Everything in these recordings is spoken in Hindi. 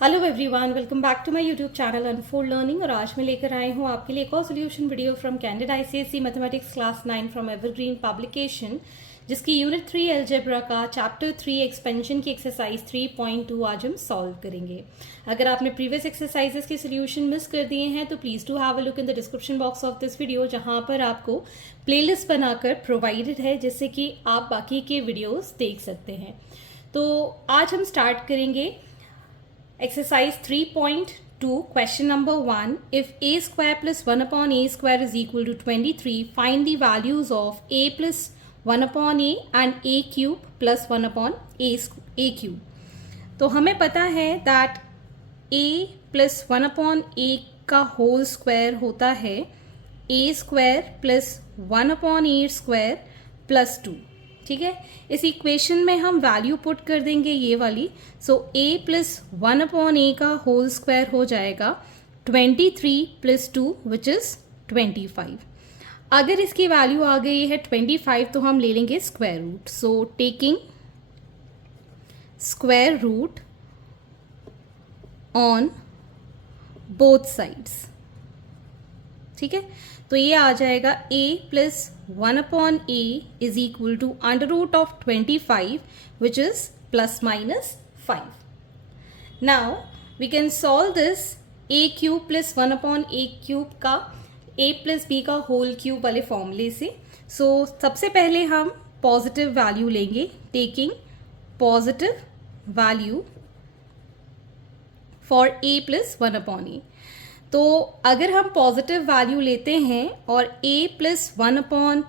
Hello everyone, welcome back to my YouTube channel unfold learning. और आज मैं लेकर आई हूँ आपके लिए एक और solution video from candidate ICSE mathematics class 9 from evergreen publication, जिसकी यूनिट 3 अलजेब्रा का चैप्टर 3 एक्सपेंशन की एक्सरसाइज 3.2 आज हम सॉल्व करेंगे। अगर आपने प्रीवियस एक्सरसाइजेस के सोल्यूशन मिस कर दिए हैं तो please do have a look in the description box of this video, जहाँ पर आपको प्लेलिस्ट बनाकर प्रोवाइडेड है जिससे कि आप बाकी के वीडियोज़ देख सकते हैं। तो आज हम स्टार्ट करेंगे Exercise 3.2, question number 1. If a square plus 1 upon a square is equal to 23, find the values of a plus 1 upon a and a cube plus 1 upon a cube. तो हमें पता है that a plus 1 upon a का होल स्क्वायर होता है a square plus 1 upon a square plus 2। ठीक है, इस इक्वेशन में हम वैल्यू पुट कर देंगे ये वाली। सो a प्लस 1 अपॉन a का होल स्क्वायर हो जाएगा 23 प्लस 2 विच इज 25। अगर इसकी वैल्यू आ गई है 25 तो हम ले लेंगे square root. So taking square root on both sides. ठीक है, तो ये आ जाएगा a plus 1 upon a is equal to under root of 25 which is plus minus 5। Now we can solve this a cube plus 1 upon a cube का a प्लस b का होल क्यूब वाले फॉर्मूले से। सो सबसे पहले हम पॉजिटिव वैल्यू लेंगे, taking positive value for a plus 1 upon a। तो अगर हम पॉजिटिव वैल्यू लेते हैं और a प्लस 1 अपॉन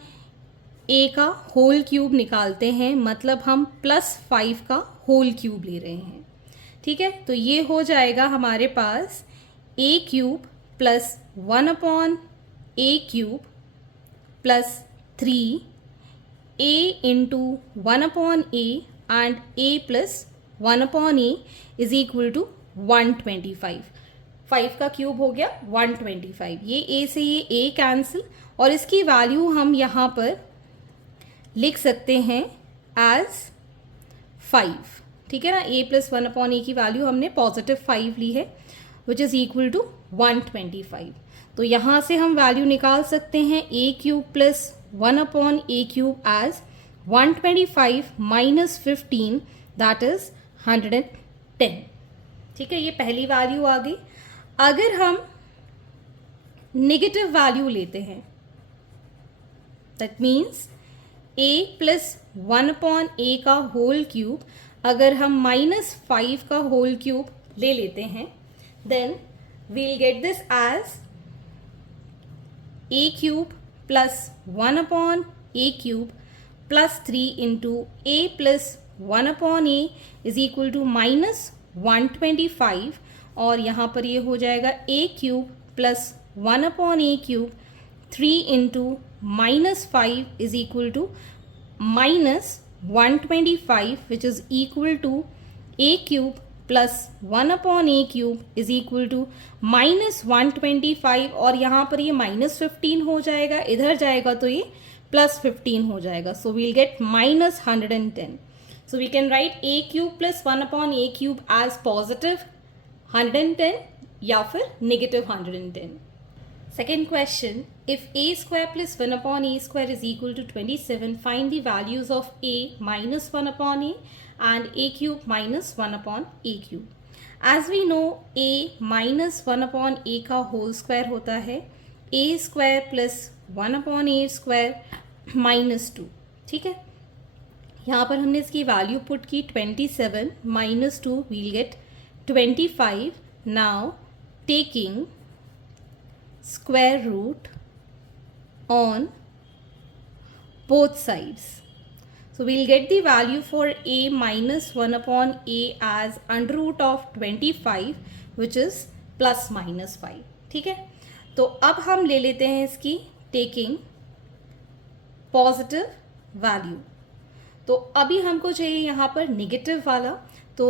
a का होल क्यूब निकालते हैं, मतलब हम प्लस 5 का होल क्यूब ले रहे हैं। ठीक है, तो ये हो जाएगा हमारे पास a cube plus 1 upon a cube plus 3 a into 1 upon a and a plus 1 upon a is equal to 125। 5 का क्यूब हो गया 125। ये a से ये a कैंसिल और इसकी वैल्यू हम यहाँ पर लिख सकते हैं एज 5। ठीक है ना, a प्लस 1 अपॉन a की वैल्यू हमने पॉजिटिव 5 ली है विच इज इक्वल टू 125। तो यहाँ से हम वैल्यू निकाल सकते हैं a cube plus 1 upon a cube as 125 minus 15 that is 110। ठीक है, ये पहली वैल्यू आ गई। अगर हम नेगेटिव वैल्यू लेते हैं that means a plus 1 upon a का होल क्यूब, अगर हम माइनस 5 का होल क्यूब ले लेते हैं then we'll get this as a cube plus 1 upon a cube plus 3 into a plus 1 upon a is equal to minus 125। और यहाँ पर ये हो जाएगा a cube plus 1 upon a cube 3 into minus 5 is equal to minus 125 which is equal to a cube plus 1 upon a cube is equal to minus 125। और यहाँ पर ये माइनस 15 हो जाएगा, इधर जाएगा तो ये प्लस 15 हो जाएगा। So we'll get minus 110। So we can write a cube plus 1 upon a cube as positive 110 या फिर negative 110। Second question, if a square plus 1 upon a square is equal to 27, find the values of a minus 1 upon a and a cube minus 1 upon a cube. As we know, a minus 1 upon a का whole square होता है a square plus 1 upon a square minus 2। ठीक है, यहाँ पर हमने इसकी वैल्यू पुट की 27 minus 2 we'll get 25. Now taking square root on both sides. So we'll get the value for a minus 1 upon a as under root of 25 which is plus minus 5। ठीक है, तो अब हम ले लेते हैं इसकी taking पॉजिटिव वैल्यू। तो अभी हमको चाहिए यहाँ पर नेगेटिव वाला। तो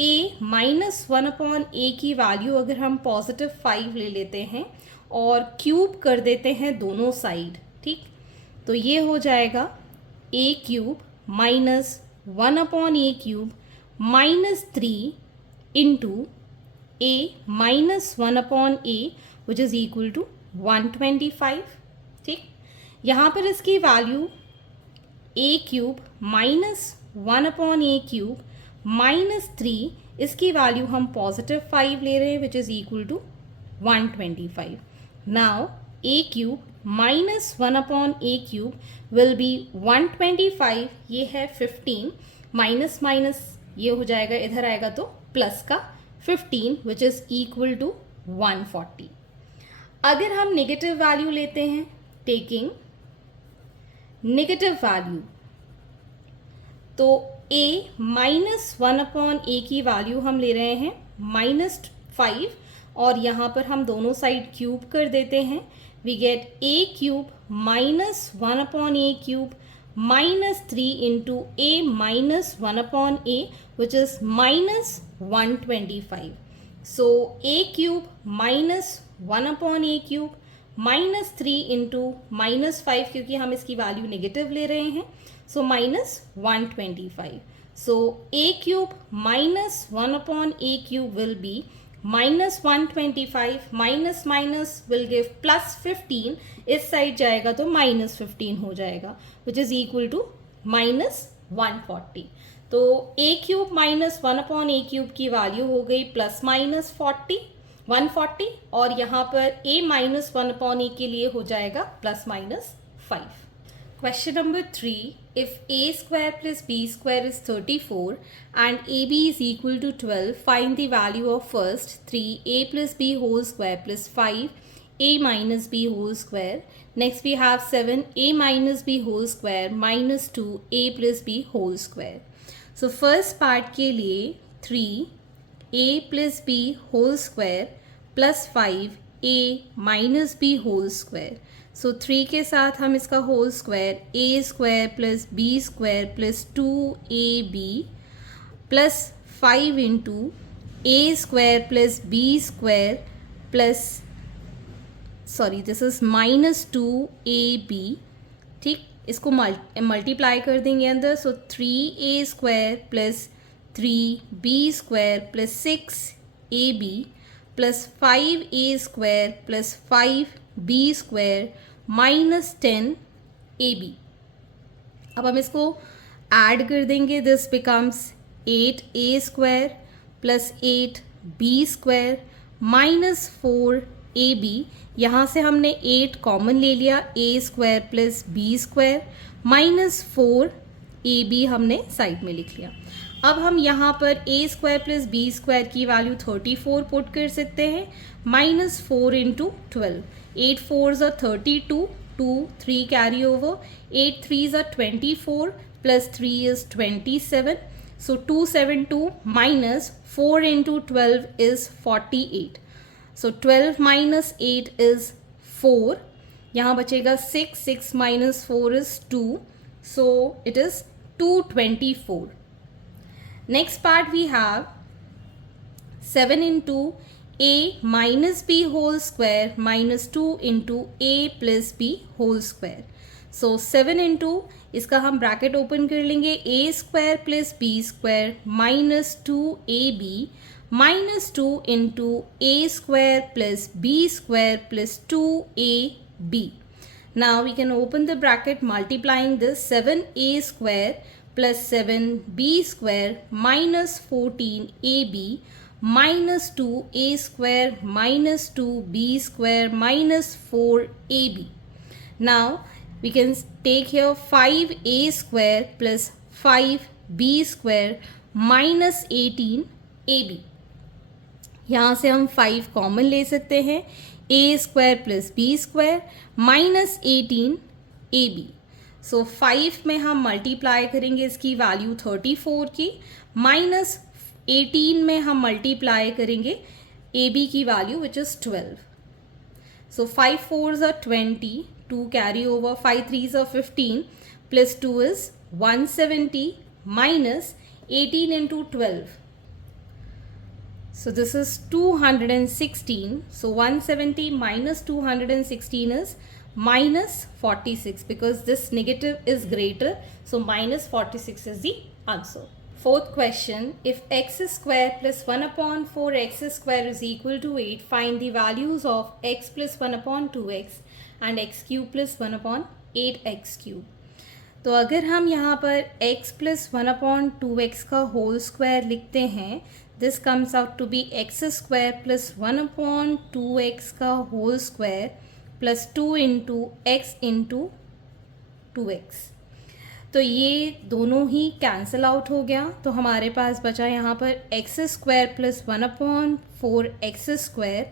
a माइनस 1 अपॉन a की वैल्यू अगर हम पॉजिटिव 5 ले लेते हैं और क्यूब कर देते हैं दोनों साइड, ठीक, तो ये हो जाएगा a cube minus 1 upon a cube minus 3 into a minus 1 upon a which is equal to 125. ठीक, यहाँ पर इसकी value a cube minus 1 upon a cube minus 3, इसकी वैल्यू हम पॉजिटिव 5 ले रहे हैं which is equal to 125. Now a cube minus 1 upon a cube will be 125. ये है 15, माइनस माइनस ये हो जाएगा, इधर आएगा तो प्लस का 15 विच इज़ इक्वल टू 140. अगर हम नेगेटिव वैल्यू लेते हैं, टेकिंग नेगेटिव वैल्यू, तो a माइनस 1 अपॉन a की वैल्यू हम ले रहे हैं -5 और यहाँ पर हम दोनों साइड क्यूब कर देते हैं. We get a cube minus 1 upon a cube minus 3 into a minus 1 upon a which is minus 125. So a cube minus 1 upon a cube minus 3 into -5, क्योंकि हम इसकी वैल्यू नेगेटिव ले रहे हैं, so minus 125. So a cube minus 1 upon a cube will be minus 125, minus minus will give plus 15, इस साइड जाएगा तो माइनस 15 हो जाएगा which is equal to minus 140. तो a cube minus 1 upon a cube की वैल्यू हो गई प्लस माइनस 140 और यहाँ पर a माइनस 1 अपॉन a के लिए हो जाएगा plus minus 5. Question number 3. If a square plus b square is 34 and ab is equal to 12, find the value of first 3a plus b whole square plus 5a minus b whole square. Next we have 7a minus b whole square minus 2a plus b whole square. So first part के लिए 3a plus b whole square plus 5a minus b whole square. सो 3 के साथ हम इसका whole square a square plus b square plus 2ab plus 5 into a square plus b square plus this is minus 2ab. ठीक, इसको मल्टीप्लाई कर देंगे अंदर. So 3a square plus 3b square plus 6ab plus 5a square plus 5b square minus 10ab. अब हम इसको ऐड कर देंगे. This becomes 8a square plus 8b square minus 4ab. यहाँ से हमने 8 कॉमन ले लिया, a square plus b square minus 4ab हमने साइड में लिख लिया. अब हम यहाँ पर a square plus b square की वैल्यू 34 पुट कर सकते हैं. Minus 4 into 12, 8 4s are 32, 2 3 carry over, 8 3s are 24 plus 3 is 27. So 272 minus 4 into 12 is 48. So 12 minus 8 is 4. यहाँ बचेगा 6, 6 minus 4 is 2. So it is 224. Next part we have 7 into a minus b whole square minus 2 into a plus b whole square. So 7 into, इसका हम ब्रैकेट ओपन कर लेंगे, a square plus b square minus 2ab minus 2 into a square plus b square plus 2ab. Now we can open the bracket multiplying this. 7a square plus 7b square minus 14ab minus 2a square minus 2b square minus 4ab. Now we can take here 5a square plus 5b square minus 18ab. यहाँ से हम 5 कॉमन ले सकते हैं, a square plus b square minus 18ab. सो 5 में हम मल्टीप्लाई करेंगे इसकी वैल्यू 34 की, माइनस 18 में हम मल्टीप्लाई करेंगे ab की value which is 12. So 5 4s are 20, 2 carry over, 5 3s are 15 plus 2 is 170 minus 18 into 12. So this is 216. So 170 minus 216 is minus 46, because this negative is greater. So minus 46 is the answer. Fourth question, if x square plus 1 upon 4x square is equal to 8, find the values of x plus 1 upon 2x and x cube plus 1 upon 8x cube. तो अगर हम यहाँ पर x plus 1 upon 2x का होल स्क्वायर लिखते हैं, this comes out to be x square plus 1 upon 2x का whole square plus 2 into x into 2x. तो ये दोनों ही कैंसिल आउट हो गया, तो हमारे पास बचा यहाँ पर x square plus 1 upon 4x square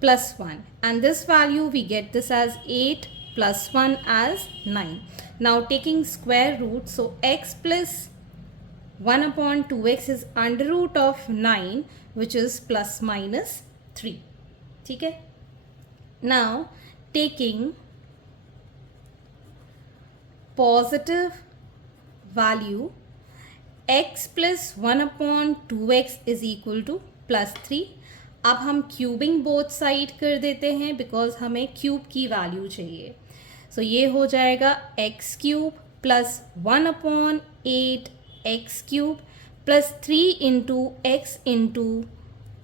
plus 1 and this value we get this as 8 plus 1 as 9. Now taking square root, so x plus 1 upon 2x is under root of 9 which is plus minus 3. ठीक है. Now taking positive value x plus 1 upon 2x is equal to plus 3. अब हम क्यूबिंग बोथ साइड कर देते हैं बिकॉज हमें क्यूब की वैल्यू चाहिए. सो ये हो जाएगा x cube plus 1 upon 8 x cube plus 3 into x into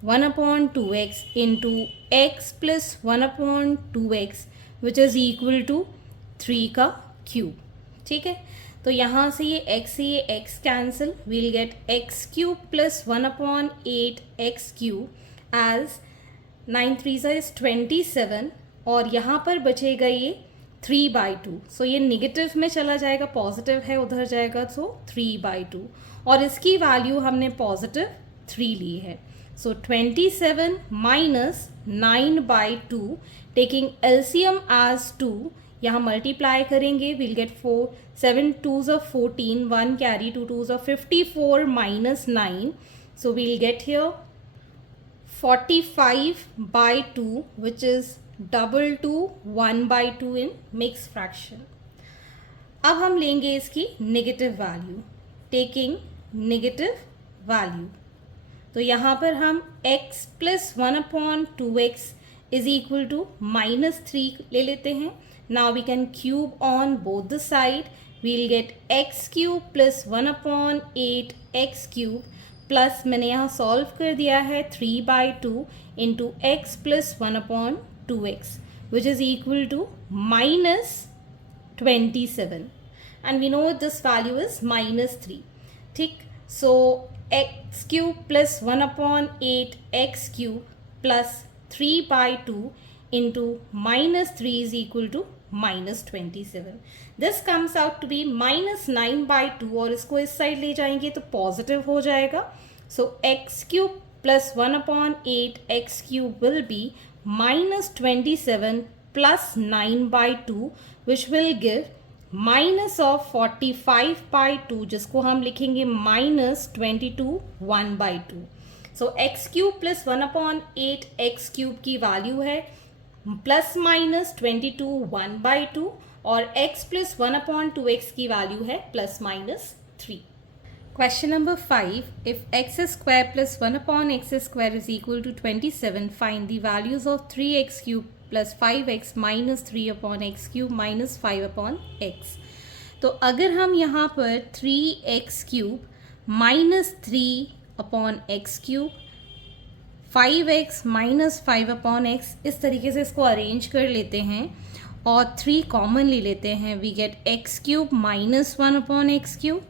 1 upon 2x into x plus 1 upon 2x which is equal to 3 का क्यूब. ठीक है, तो यहाँ से ये x cancel, we'll get x cube plus 1 upon 8 x cube as 9 3 is 27 और यहाँ पर बचेगा ये 3/2. सो ये निगेटिव में चला जाएगा, पॉजिटिव है उधर जाएगा, सो 3/2 और इसकी वैल्यू हमने पॉजिटिव 3 ली है. So 27 minus 9/2 taking LCM as 2, यहाँ मल्टीप्लाई करेंगे, will get 4 7 2s of 14, 1 carry 2 2s of 54 minus 9. So we'll get here 45/2 which is double to 1/2 in mixed fraction. अब हम लेंगे इसकी negative value, taking negative value. तो यहाँ पर हम x plus 1 upon 2x is equal to -3 ले लेते हैं. Now we can cube on both the side, we'll get x cube plus 1 upon 8 x cube plus मैंने यहाँ सॉल्व कर दिया है 3/2 into x plus 1 upon 2x which is equal to minus 27 and we know this value is -3. ठीक, so x cube plus 1 upon 8 x cube plus 3/2 into -3 is equal to -27. This comes out to be -9/2 और इसको इस साइड ले जाएंगे तो पॉजिटिव हो जाएगा. So x cube plus 1 upon 8 x cube will be -27 plus 9/2 which will give minus of 45/2 जिसको हम लिखेंगे -22 1/2. So x cube plus 1 upon 8 x cube की वैल्यू है प्लस माइनस 22 1/2 और x plus 1 upon 2x की वैल्यू है plus minus 3. Question number 5. If x square plus 1 upon x square is equal to 27, find the values of 3x cube plus 5x minus 3 upon x cube minus 5 upon x. तो अगर हम यहाँ पर 3x cube minus 3 upon x cube 5x minus 5 upon x इस तरीके से इसको अरेंज कर लेते हैं और 3 कॉमन ले लेते हैं, we get x cube minus 1 upon x cube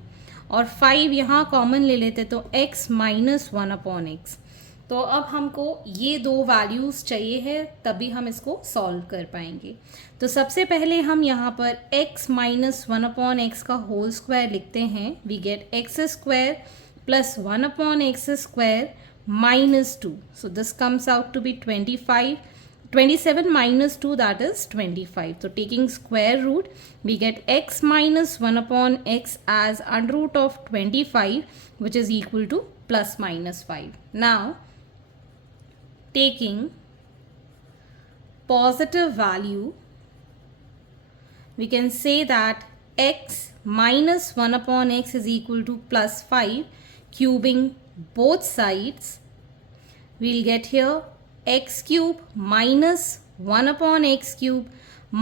और 5 यहाँ कॉमन ले लेते तो x माइनस 1 अपॉन x. तो अब हमको ये दो वैल्यूज़ चाहिए है तभी हम इसको सॉल्व कर पाएंगे. तो सबसे पहले हम यहाँ पर x माइनस 1 अपॉन एक्स का होल स्क्वायर लिखते हैं, we get x square plus 1 upon x square minus 2. So this comes out to be 27 minus 2, that is 25. So taking square root, we get x minus 1 upon x as under root of 25 which is equal to plus minus 5. Now taking positive value, we can say that x minus 1 upon x is equal to plus 5. Cubing both sides, we'll get here x cube minus 1 upon x cube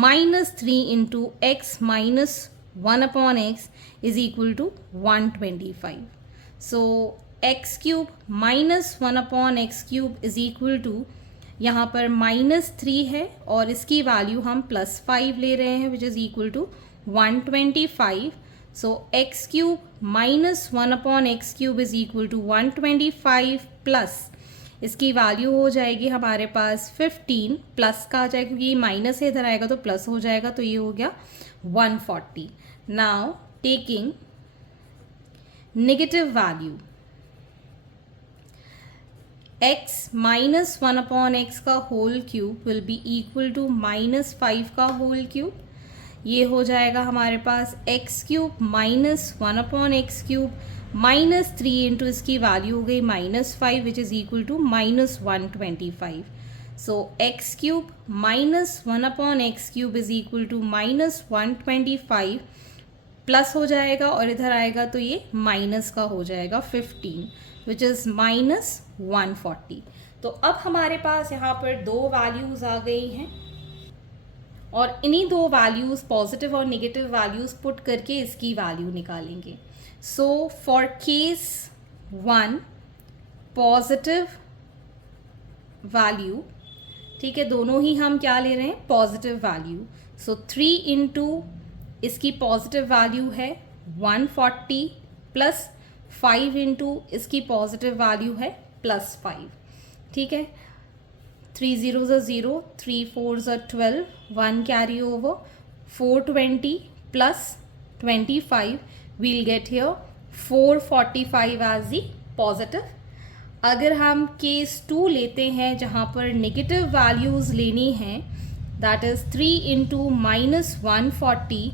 minus 3 into x minus 1 upon x is equal to 125. So x cube minus 1/x³ is equal to, यहाँ पर -3 है और इसकी वैल्यू हम +5 ले रहे हैं which is equal to 125. So x cube minus 1/x³ is equal to 125 plus इसकी वैल्यू हो जाएगी हमारे पास 15, प्लस का आ जाएगा क्योंकि ये माइनस है, इधर आएगा तो प्लस हो जाएगा, तो ये हो गया 140. Now taking negative value x minus 1/x का whole cube will be equal to -5 का होल क्यूब. ये हो जाएगा हमारे पास x cube minus 1/x³ -3 into इसकी वैल्यू हो गई -5 which is equal to -125. So x cube minus 1/x³ is equal to -125 plus हो जाएगा और इधर आएगा तो ये माइनस का हो जाएगा 15 विच इज़ -140. तो अब हमारे पास यहाँ पर दो वैल्यूज़ आ गई हैं और इन्हीं दो वैल्यूज़ पॉजिटिव और नेगेटिव वैल्यूज़ पुट करके इसकी वैल्यू निकालेंगे. So for case 1 positive value, ठीक है, दोनों ही हम क्या ले रहे हैं, पॉजिटिव वैल्यू. सो 3 इंटू इसकी पॉजिटिव वैल्यू है 140 प्लस 5 इंटू इसकी पॉजिटिव वैल्यू है +5. ठीक है, 3 zeros are 0, 3 4s are 12, 1 carry over, 420 plus 25, we'll get here 445 as the positive. अगर हम केस 2 लेते हैं जहाँ पर नेगेटिव वैल्यूज़ लेनी हैं, that is 3 into -140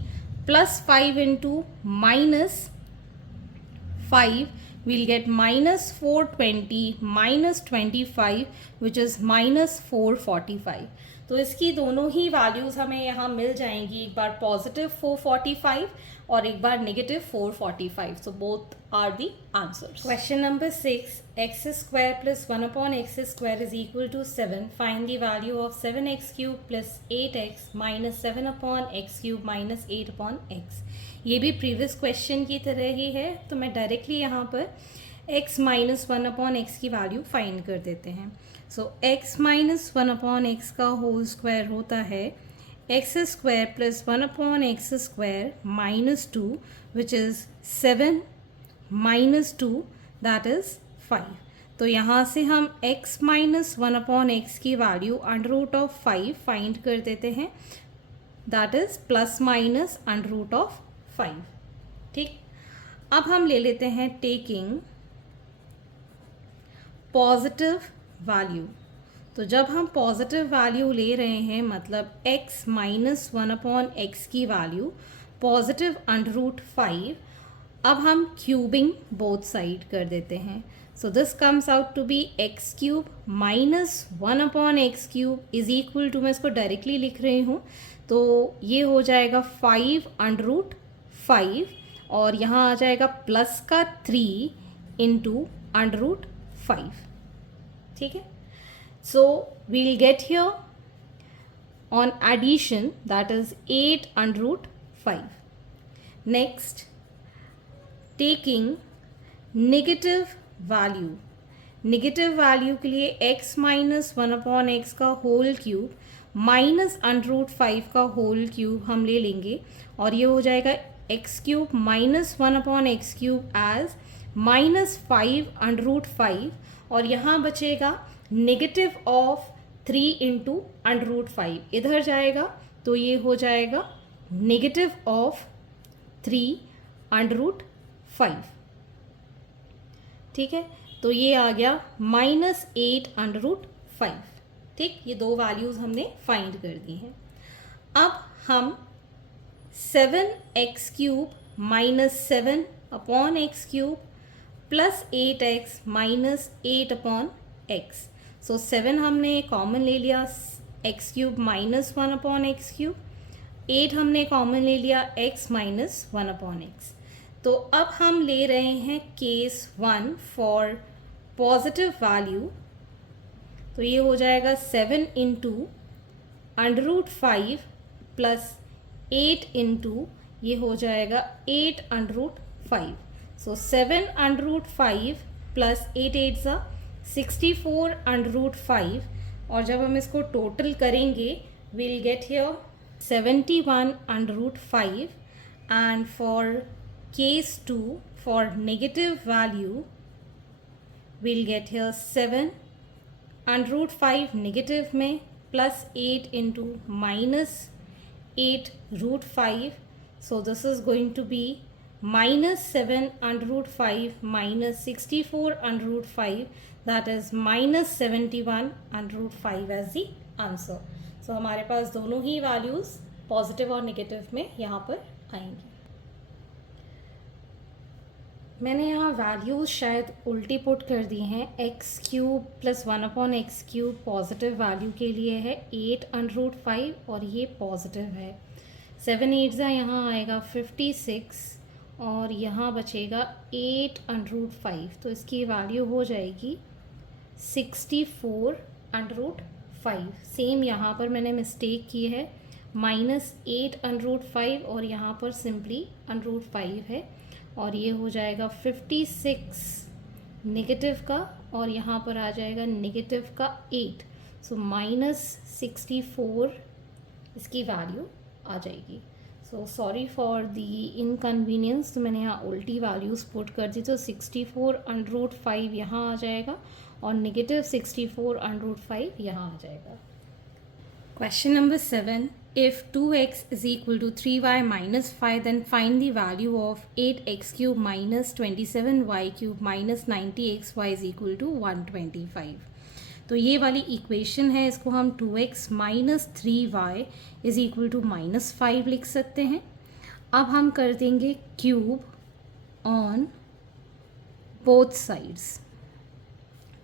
plus 5 into -5, we'll get -420 -25 which is -445. तो इसकी दोनों ही वैल्यूज़ हमें यहाँ मिल जाएंगी, एक बार पॉजिटिव 445 और एक बार negative 445. So both are the answers. Question number 6, x² plus 1/x² is equal to 7. Find the value of 7x³ plus 8x minus 7/x³ minus 8/x. ये भी प्रीवियस क्वेश्चन की तरह ही है, तो मैं डायरेक्टली यहाँ पर x माइनस 1/x की वैल्यू फाइंड कर देते हैं. सो x माइनस 1/x का होल स्क्वायर होता है x² plus 1/x² minus 2 which is 7 minus 2 that is 5. तो यहाँ से हम x माइनस 1/x की वैल्यू √5 फाइंड कर देते हैं, दैट इज़ प्लस माइनस √5. ठीक, अब हम ले लेते हैं टेकिंग पॉजिटिव वैल्यू. तो जब हम पॉजिटिव वैल्यू ले रहे हैं मतलब x माइनस 1/x की वैल्यू पॉजिटिव √5, अब हम क्यूबिंग बोथ साइड कर देते हैं. So this comes out to be x³ minus 1/x³ is equal to, मैं इसको डायरेक्टली लिख रही हूँ, तो ये हो जाएगा 5 और यहाँ आ जाएगा प्लस का 3 इंटू √5. ठीक है, so we'll get here on addition that is 8 √5. Next taking negative value. Negative value के लिए x माइनस 1/x का होल क्यूब माइनस √5 का होल क्यूब हम ले लेंगे और ये हो जाएगा x³ माइनस 1/x³ एज -5 √5 और यहाँ बचेगा नेगेटिव ऑफ 3 इंटू √5, इधर जाएगा तो ये हो जाएगा नेगेटिव ऑफ 3 √5. ठीक है, तो ये आ गया -8 √5. ठीक, ये दो वैल्यूज़ हमने फाइंड कर दी हैं. अब हम 7x³ minus 7/x³ plus 8x minus 8/x. सो 7 हमने कॉमन ले लिया, x³ माइनस 1/x³, 8 हमने कॉमन ले लिया x माइनस 1/x. तो अब हम ले रहे हैं केस 1 फॉर पॉजिटिव वैल्यू, तो ये हो जाएगा 7 इंटू √5 प्लस 8 इंटू ये हो जाएगा 8 √5. सो 7 अंडर रूट 5 प्लस 8 8 ज़ा 64 अंडर रूट 5, और जब हम इसको टोटल करेंगे we'll get here 71 under root 5, and for case 2 for negative value we'll get here 7 under root 5 negative में plus 8 into minus 8 root 5, so this is going to be minus 7 under root 5 minus 64 under root 5, that is minus 71 under root 5 as the answer. So हमारे पास दोनों ही वैल्यूज़ पॉजिटिव और नेगेटिव में यहाँ पर आएंगी. मैंने यहाँ वैल्यूज़ शायद उल्टी पुट कर दी हैं. X cube plus 1/x cube positive value के लिए है 8 अंडर रूट 5 और ये पॉजिटिव है. 7 8 यहाँ आएगा 56 और यहाँ बचेगा 8 अंडर रूट 5, तो इसकी वैल्यू हो जाएगी 64 अंडर रूट 5. सेम यहाँ पर मैंने मिस्टेक की है, -8 अंडर रूट 5 और यहाँ पर सिंपली अंडर रूट 5 है, और ये हो जाएगा 56 नेगेटिव का और यहाँ पर आ जाएगा नेगेटिव का 8, सो -64 इसकी वैल्यू आ जाएगी. So sorry for the inconvenience, तो मैंने यहाँ उल्टी वैल्यूज़ पुट कर दी, तो 64 अंडर रूट 5 यहाँ आ जाएगा और नेगेटिव 64 अंडर रूट 5 यहाँ आ जाएगा. Question number 7, if 2x is equal to 3y minus 5, then find the value of 8x cube minus 27y cube minus 90xy is equal to 125. तो ये वाली इक्वेशन है, इसको हम 2x minus 3y is equal to -5 लिख सकते हैं. अब हम कर देंगे क्यूब ऑन बोथ साइड्स,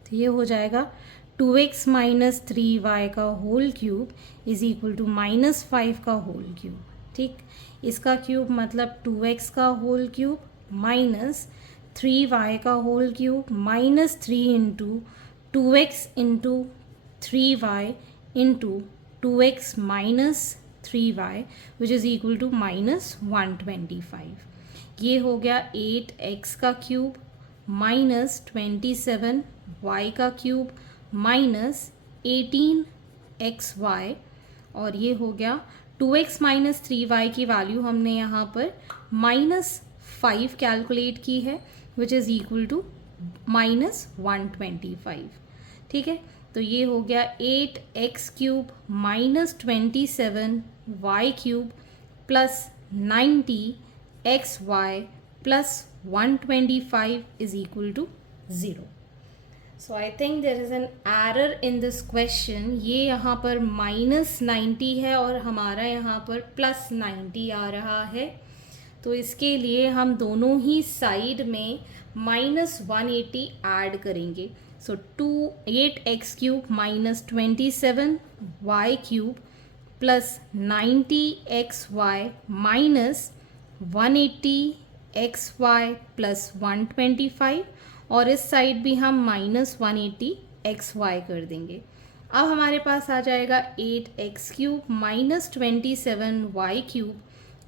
तो ये हो जाएगा 2x माइनस 3y का whole cube is equal to -5 का होल क्यूब. ठीक, इसका क्यूब मतलब 2x का होल क्यूब माइनस 3y का whole cube minus 3 into 2x into 3y into 2x minus 3y which is equal to -125. ये हो गया 8x का क्यूब माइनस 27y का क्यूब माइनस 18xy, और ये हो गया 2x माइनस 3y की वैल्यू हमने यहाँ पर -5 कैलकुलेट की है विच इज़ इक्वल टू -125. ठीक है, तो ये हो गया 8x cube minus 27y cube plus 90xy plus 125 is equal to 0. So I think there is an error in this question. ये यहाँ पर -90 है और हमारा यहाँ पर +90 आ रहा है, तो इसके लिए हम दोनों ही साइड में -180 ऐड करेंगे. सो 8x cube minus 27y cube plus 90xy minus 180xy plus 125, और इस साइड भी हम -180xy कर देंगे. अब हमारे पास आ जाएगा 8x cube minus 27y cube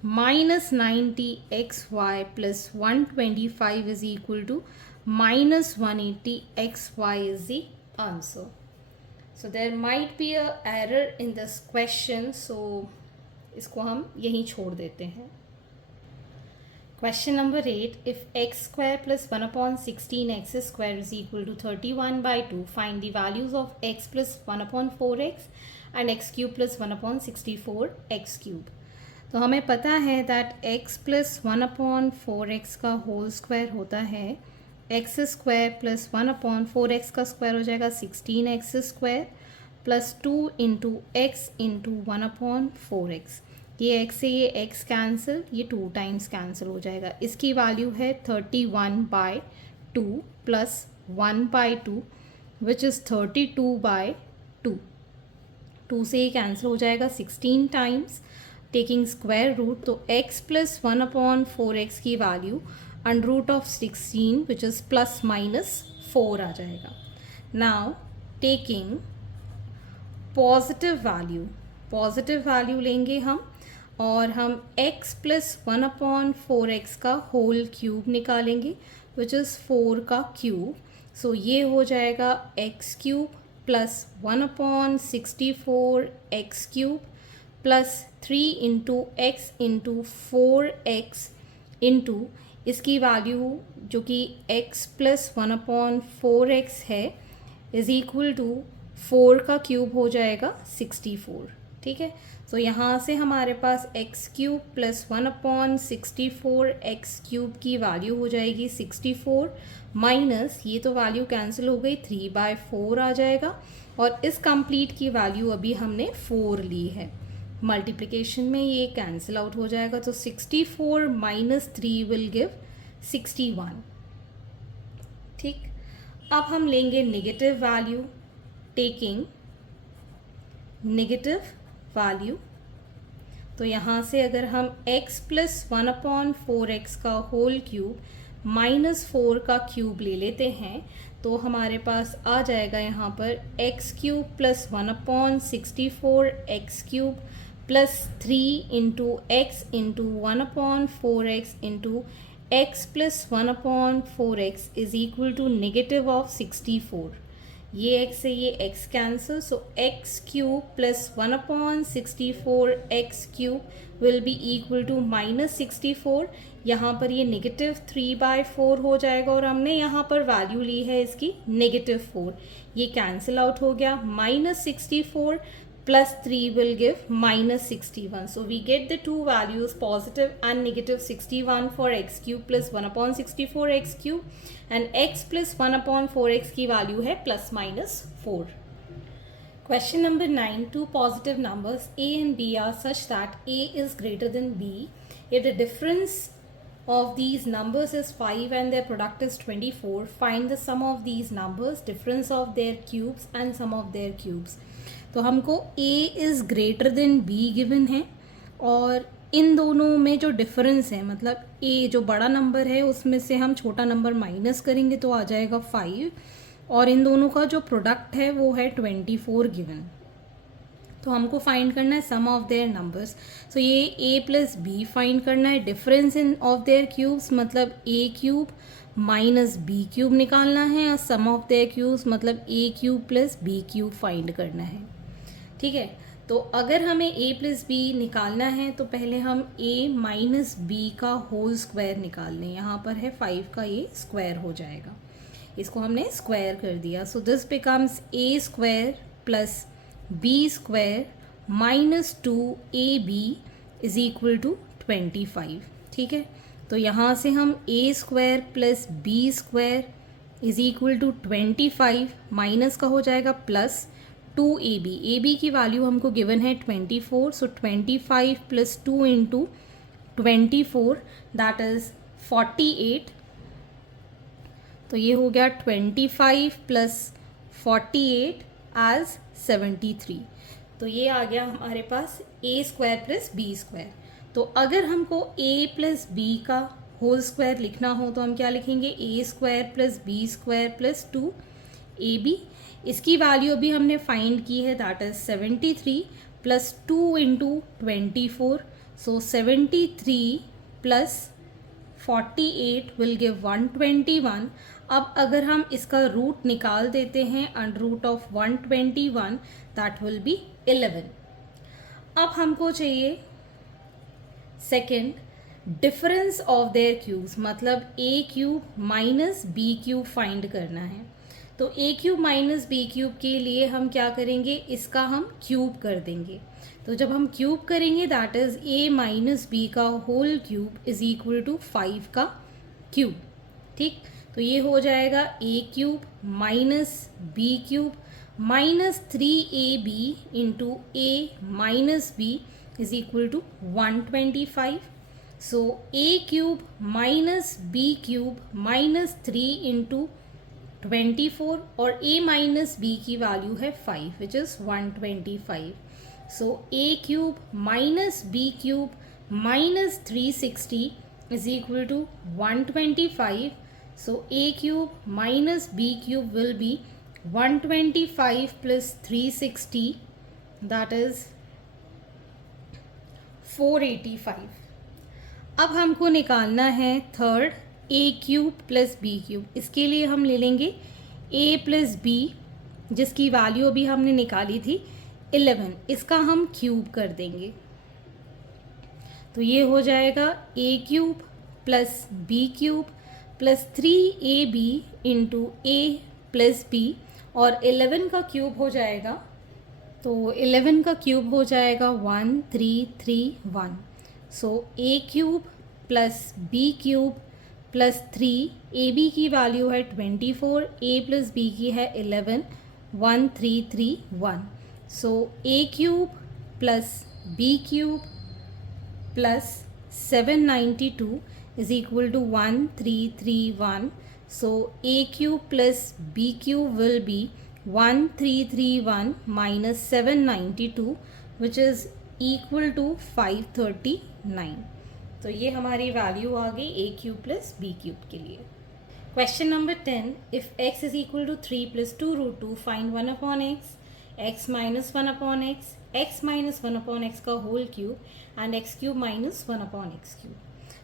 minus 90xy plus 125 is equal to -180xy is the answer. So there might be a error in this question, so इसको हम यहीं छोड़ देते हैं. Question number 8, if x square plus 1/16x square is equal to 31/2, find the values of x plus 1/4x and x cube plus 1/64x cube. तो हमें पता है that x plus 1/4x का होल स्क्वायर होता है x स्क्वायर प्लस 1/4x का स्क्वायर हो जाएगा 16x square plus 2 into x into 1/4x. ये x से ये x कैंसिल, ये 2 टाइम्स कैंसिल हो जाएगा. इसकी वैल्यू है 31/2 प्लस 1/2 विच इज़ 32/2. 2 से ये कैंसिल हो जाएगा 16 टाइम्स टेकिंग स्क्वायर रूट. तो x प्लस 1/4x की value under root of 16 which is plus minus 4 आ जाएगा. नाउ टेकिंग पॉजिटिव वैल्यू लेंगे हम. और हम x प्लस 1/4x का होल क्यूब निकालेंगे विच इज़ 4 का क्यूब. सो ये हो जाएगा x cube plus 1/64 x cube plus 3 into x into 4x into इसकी वैल्यू जो कि x प्लस 1/4x है इज़ इक्वल टू 4 का क्यूब हो जाएगा 64. ठीक है. सो यहाँ से हमारे पास x cube plus 1/64 x cube की वैल्यू हो जाएगी 64 माइनस ये तो वैल्यू कैंसिल हो गई 3/4 आ जाएगा और इस कंप्लीट की वैल्यू अभी हमने 4 ली है. मल्टीप्लिकेशन में ये कैंसिल आउट हो जाएगा तो 64 माइनस 3 विल गिव 61. ठीक. अब हम लेंगे negative value taking negative value. तो यहाँ से अगर हम x प्लस 1/4x का होल क्यूब माइनस 4 का क्यूब ले लेते हैं तो हमारे पास आ जाएगा यहाँ पर x cube plus 1/64 x cube plus 3 into x into 1/4x into x plus 1/4x is equal to negative of 64. ये x से ये x cancel so x cube plus 1/64 x cube will be equal to minus 64. यहाँ पर ये नेगेटिव 3/4 हो जाएगा और हमने यहाँ पर वैल्यू ली है इसकी नेगेटिव 4. ये कैंसिल आउट हो गया. Minus 64 plus 3 will give minus 61. So we get the two values positive and negative 61 for x cube plus 1/64 x cube and x plus 1/4x की value है plus minus 4. Question number 9. Two positive numbers a and b are such that a is greater than b if the difference of these numbers is 5 and their product is 24. Find the sum of these numbers, difference of their cubes and sum of their cubes. तो हमको a is greater than b given है और इन दोनों में जो डिफरेंस है मतलब a जो बड़ा नंबर है उसमें से हम छोटा नंबर माइनस करेंगे तो आ जाएगा 5 और इन दोनों का जो प्रोडक्ट है वो है 24 गिवन. तो हमको फाइंड करना है sum of their numbers. So ये a प्लस बी फाइंड करना है. Difference in of their cubes मतलब a cube minus B cube निकालना है और सम ऑफ देयर क्यूब्स मतलब a cube plus B cube find करना है. ठीक है. तो अगर हमें a प्लस बी निकालना है तो पहले हम a माइनस बी का होल स्क्वायर निकाल लें. यहाँ पर है 5 का ये स्क्वायर हो जाएगा. इसको हमने स्क्वायर कर दिया. So this becomes a square plus b square minus 2ab is equal to 25. ठीक है. तो यहाँ से हम a square plus b square is equal to 25 minus का हो जाएगा प्लस 2ab. ab की वैल्यू हमको गिवन है 24. So 25 plus 2 into 24 that is 48. तो ये हो गया 25 प्लस 48 एज 73. तो ये आ गया हमारे पास a square plus b square. तो अगर हमको a प्लस बी का होल स्क्वायर लिखना हो तो हम क्या लिखेंगे a square plus b square plus 2ab. इसकी वैल्यू अभी हमने फाइंड की है that is 73 plus 2 into 24. So 73 plus 48 give गिव 121. अब अगर हम इसका रूट निकाल देते हैं under root of 121 that will be 11. अब हमको चाहिए second difference of their cubes मतलब a cube minus B cube find करना है. तो a cube minus B cube के लिए हम क्या करेंगे इसका हम क्यूब कर देंगे. तो जब हम क्यूब करेंगे that is a minus B का whole cube is equal to 5 का क्यूब. ठीक. तो ये हो जाएगा a cube minus B cube minus 3ab into a minus B is equal to 125. So a cube minus B cube minus 3 into 24 और a माइनस बी की वैल्यू है 5 which is 125. So a cube minus B cube minus 360 is equal to 125. So a cube minus b cube will be 125 plus 360 that is 485। अब हमको निकालना है third a cube plus B cube. इसके लिए हम ले लेंगे ए प्लस बी, जिसकी वैल्यू अभी हमने निकाली थी 11, इसका हम क्यूब कर देंगे। तो ये हो जाएगा A cube plus B cube plus 3ab into A plus B, और 11 का क्यूब हो जाएगा, तो 11 का क्यूब हो जाएगा 1331। So A cube plus B cube plus 3, A B की वैल्यू है 24, ए प्लस बी की है 11, 1331। So A cube plus B cube plus 792 is equal to 1331. So a cube plus b cube will be 1331 minus 792, which is equal to 539. तो ये हमारी वैल्यू आ गई a cube plus b cube के लिए। Question number 10, if x is equal to 3 plus 2 root 2, find 1 upon x, x minus 1 upon x, x minus 1 upon x का whole cube and x cube minus 1 upon x cube.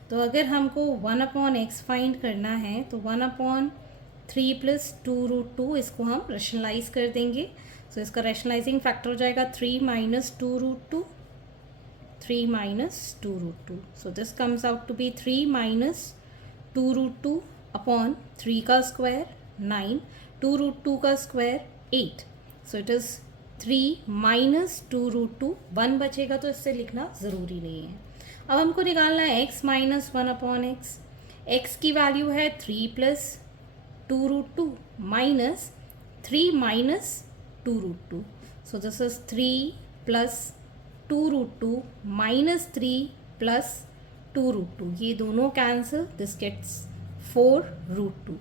तो अगर हमको 1 अपॉन एक्स फाइंड करना है तो 1 अपॉन 3 प्लस 2 रूट 2, इसको हम रेशनलाइज कर देंगे। सो इसका रेशनलाइजिंग फैक्टर हो जाएगा 3 minus 2 root 2, 3 minus 2 root 2। So this comes out to be 3 minus 2 root 2 upon 3 का स्क्वायर 9, 2 रूट 2 का square 8। So it is 3 minus 2 root 2, 1 बचेगा तो इससे लिखना ज़रूरी नहीं है। अब हमको निकालना है x minus 1 upon x. X की वैल्यू है 3 plus 2 root 2 minus 3 minus 2 root 2। So this is 3 plus 2 root 2 minus 3 plus 2 root 2, ये दोनों कैंसिल, दिस गेट्स 4 रूट 2।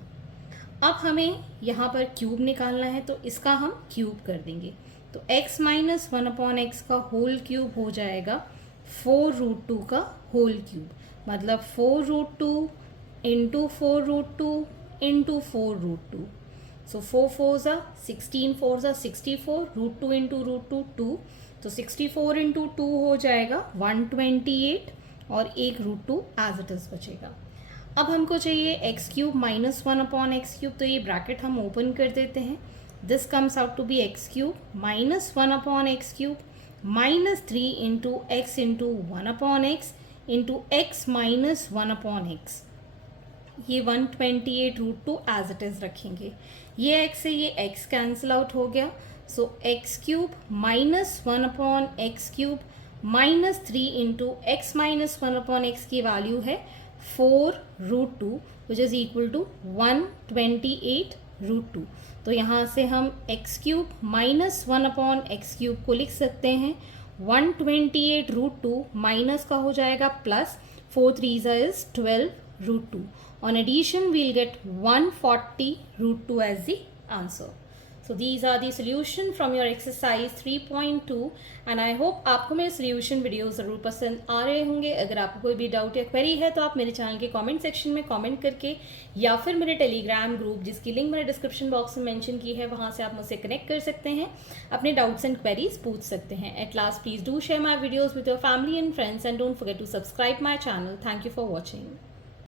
अब हमें यहाँ पर क्यूब निकालना है तो इसका हम क्यूब कर देंगे। तो x माइनस 1 अपॉन एक्स का होल क्यूब हो जाएगा 4 रूट 2 का होल क्यूब, मतलब 4 root 2 into 4 root 2 into 4 root 2। So 4 4 ज़ा 16, 4 ज़ा 64, रूट 2 इंटू रूट 2 2, तो 64 इंटू 2 हो जाएगा 128, और एक रूट 2 एज इट इज़ बचेगा। अब हमको चाहिए x cube minus 1 upon x cube, तो ये ब्रैकेट हम ओपन कर देते हैं। This comes out to be x cube minus 1 upon x cube minus 3 into x into 1 upon x into x minus 1 upon x. ये 128 रूट 2 एज इट इज़ रखेंगे। ये x से ये x कैंसिल आउट हो गया। So x cube minus 1 upon x cube minus 3 into x minus 1 upon x की वैल्यू है 4 root 2, which is equal to 128 root 2। तो यहाँ से हम x cube minus 1 upon x cube को लिख सकते हैं 128 रूट 2 माइनस का हो जाएगा plus 4 3 is 12 root 2। On addition, we'll get 140 root 2 as the answer. So these are the solution from your exercise 3.2 and I hope आपको मेरे solution वीडियो ज़रूर पसंद आ रहे होंगे। अगर आपको कोई भी डाउट या क्वेरी है तो आप मेरे चैनल के कमेंट सेक्शन में कमेंट करके या फिर मेरे टेलीग्राम ग्रुप जिसकी लिंक मैंने डिस्क्रिप्शन बॉक्स में मेंशन की है वहाँ से आप मुझसे कनेक्ट कर सकते हैं, अपने डाउट्स एंड क्वेरीज पूछ सकते हैं। At last please do share my videos with your family and friends and don't forget to subscribe my channel. Thank you for watching.